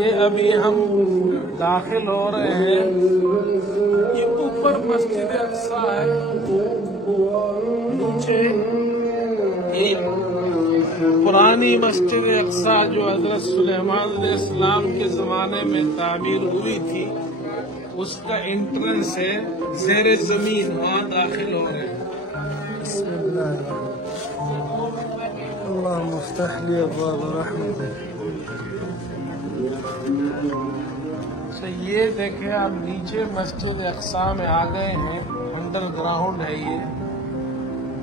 یہ ابھی ہم داخل ہو رہے ہیں. یہ اوپر مسجد اقصی ہے، نیچے ایک پرانی مسجد اقصی جو حضرت سلیمان علیہ السلام کے زمانے میں تعمیر ہوئی تھی، اس کا انٹرنس ہے زیر زمین. وہاں داخل ہو رہے ہیں. بسم الله اللهم افتح لي ابواب رحمتك. یہ دیکھیں آپ نیچے مسجد اقصی میں آ گئے ہیں. انڈر گراؤنڈ ہے یہ.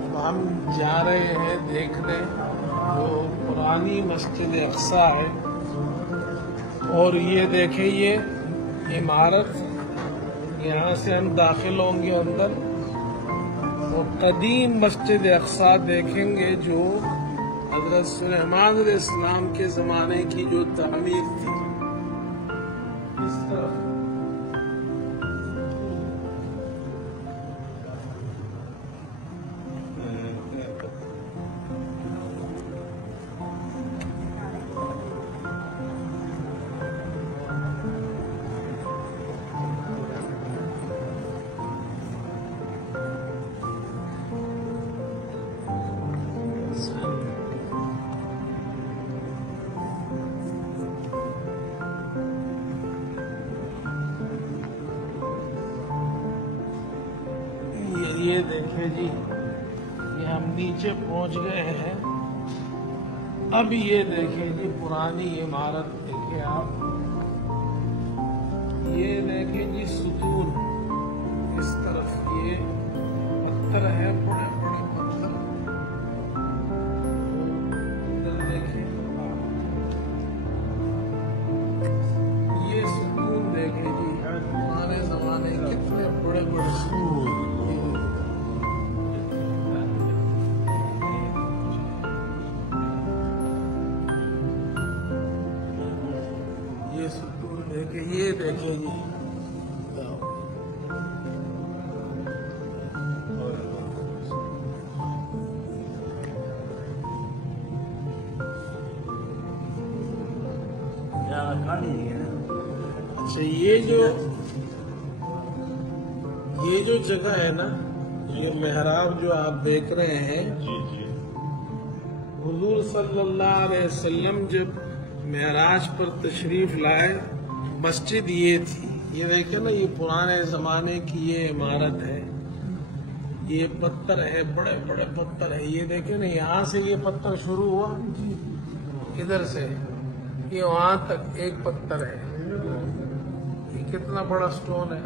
اب ہم جا رہے ہیں دیکھنے جو پرانی مسجد اقصی ہے. اور یہ دیکھیں یہ عمارت، یہاں سے ہم داخل ہوں گے اندر اور قدیم مسجد اقصی دیکھیں گے جو حضرت سلیمان علیہ السلام کے زمانے کی جو تعمیر تھی. اس طرف یہ دیکھیں جی، یہ ہم نیچے پہنچ گئے ہیں. اب یہ دیکھیں جی پرانی عمارت دیکھیں آپ. یہ دیکھیں جی ستون، اس طرف یہ پتھر ہے، بڑے بڑے پتھر. ادھر دیکھیں یہ ستون دیکھیں جی، پرانے زمانے کتنے بڑے بڑے ستون. یہ ستون دیکھیں، یہ دیکھیں جی. اچھا یہ جو جگہ ہے نا، یہ محراب جو آپ دیکھ رہے ہیں، حضور صلی اللہ علیہ وسلم جب معراج پر تشریف لائے مسجد یہ تھی. یہ دیکھیں نا، یہ پرانے زمانے کی یہ عمارت ہے. یہ پتھر ہے، بڑے بڑے پتھر ہے. یہ دیکھیں نا، یہاں سے یہ پتھر شروع ہوا، ادھر سے یہ وہاں تک ایک پتھر ہے. یہ کتنا بڑا سٹون ہے.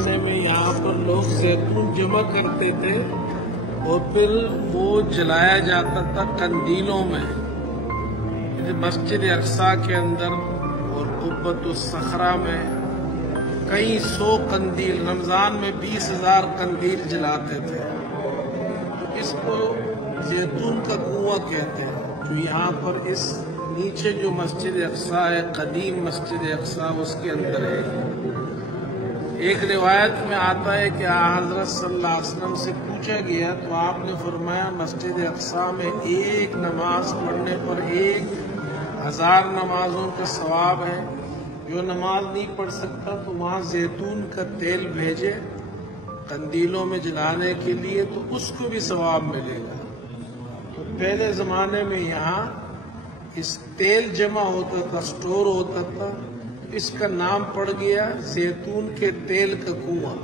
زمانے میں یہاں پر لوگ زیتون جمع کرتے تھے اور پھر وہ جلایا جاتا تھا قندیلوں میں. مسجد اقصی کے اندر اور قبۃ الصخرہ میں کئی 100 قندیل، رمضان میں 20,000 قندیل جلاتے تھے. تو اس کو زیتون کا کنواں کہتے ہیں. جو یہاں پر اس نیچے جو مسجد اقصی ہے، قدیم مسجد اقصی، اس کے اندر ہے. ایک روایت میں آتا ہے کہ حضرت صلی اللہ علیہ وسلم سے پوچھا گیا تو آپ نے فرمایا مسجد اقصی میں ایک نماز پڑھنے پر 1000 نمازوں کا ثواب ہے. جو نماز نہیں پڑھ سکتا تو وہاں زیتون کا تیل بھیجے قندیلوں میں جلانے کے لیے، تو اس کو بھی ثواب ملے گا. تو پہلے زمانے میں یہاں اس تیل جمع ہوتا تھا، سٹور ہوتا تھا، اس کا نام پڑ گیا زیتون کے تیل کا کنواں.